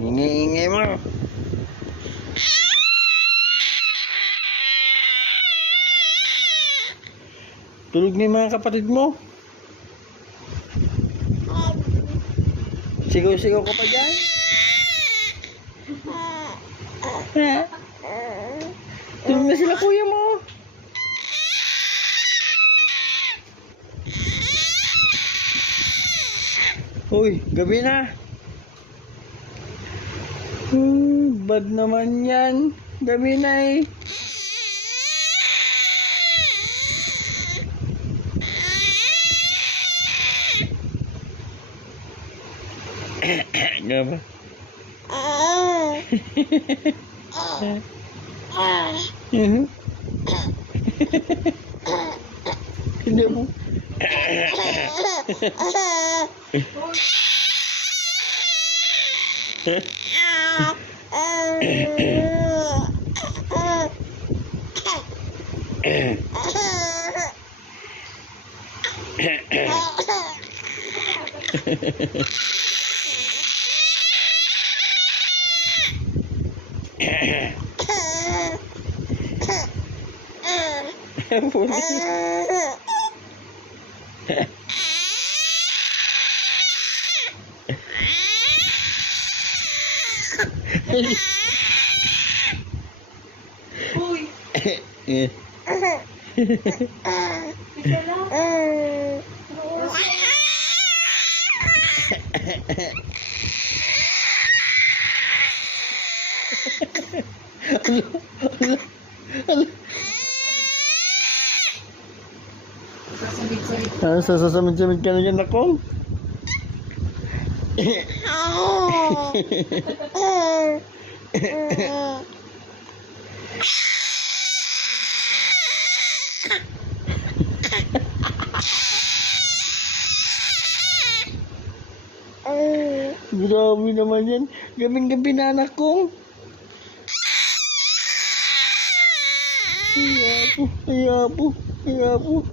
Ingay-ingay mo. Tulog na yung mga kapatid mo. Sigaw-sigaw ka pa dyan. Ha? Tulog na sila kuya mo. Uy, gabi na. Bad naman yan. Gabi na eh. Gaba? Hindi mo. Uy. Sasamid-samid ka na yan ako. Grabe naman yan. Gabing-gabi na anak ko. Ayapo. Ayaw.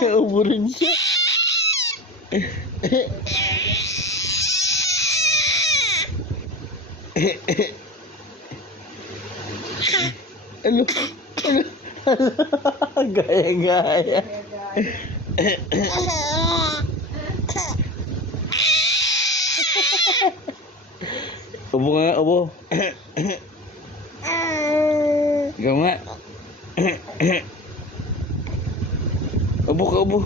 Ayaw rin siya. Ano? Gaya-gaya. Ubo ka nga, ubo. Ikaw nga. Ubo ka, ubo.